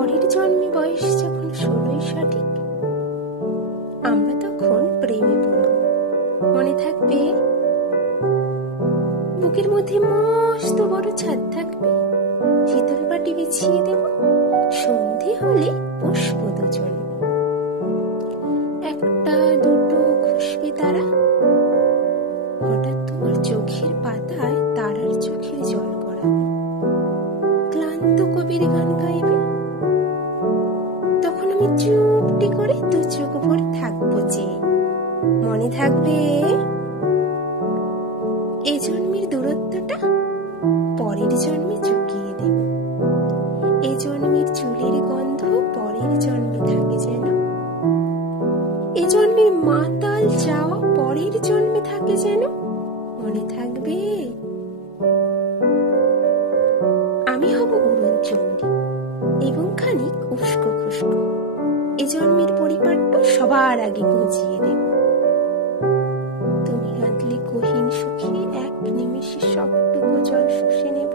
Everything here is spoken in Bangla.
পরের জন্মে বয়স যখন 16 সঠিক, আমরা তখন প্রেমে পড়ব। মনে থাকবে? বুকের মধ্যে মস্ত বড় ছাদ থাকবে, শীতল পাটি বিছিয়ে দেব, সন্ধে হলে পুষ্প দুজন, একটা দুটো খুশবে তারা। হঠাৎ তোমার চোখের পাতায় তারার চোখের জল গড়াবে, ক্লান্ত কবির গান গাইবে। তখন আমি চুপটি করে দু চোখ ভরে থাকবো যে। মনে থাকবে? এ জন্মের দূরত্বটা পরের জন্মে চুকিয়ে দেব। এ জন্মের চুলের গন্ধ পরের জন্মে থাকে যেন, এ জন্মের মাতাল চাওয়া পরের জন্মে থাকে যেন। মনে থাকবে? আমি হব উড়ন চণ্ডী এবং খানিক উস্কো খুস্কো। এ জন্মের পরিপাট্য সবার আগে গুজিয়ে দেব। তুমি রাঁধলে গহীন সুখে এক নিমেষে সবটুকু জল শুষে নেব।